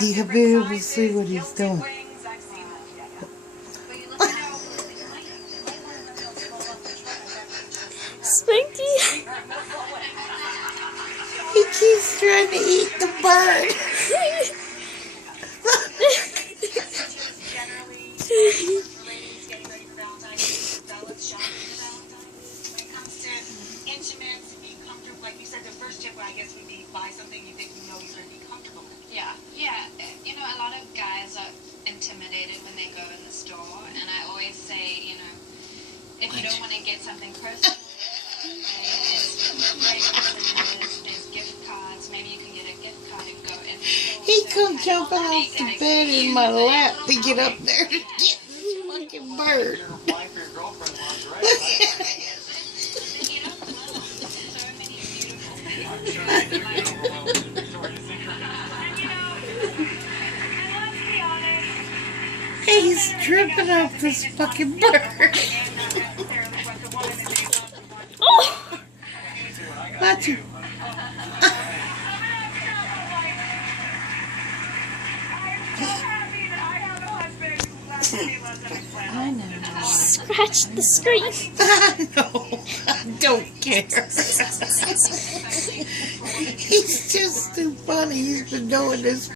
You have been able to see what he's doing. Spanky. He keeps trying to eat the bird. Yeah, yeah. You know, a lot of guys are intimidated when they go in the store, and I always say, you know, if you don't want to get something personal, there's gift cards. Maybe you can get a gift card and go in the store. He come jumping off the bed in my lap to get up there to get this fucking bird. He's tripping off this fucking bird. Oh! Watch him. I know. Scratch the screen. I know. I don't care. He's just too funny. He's been doing this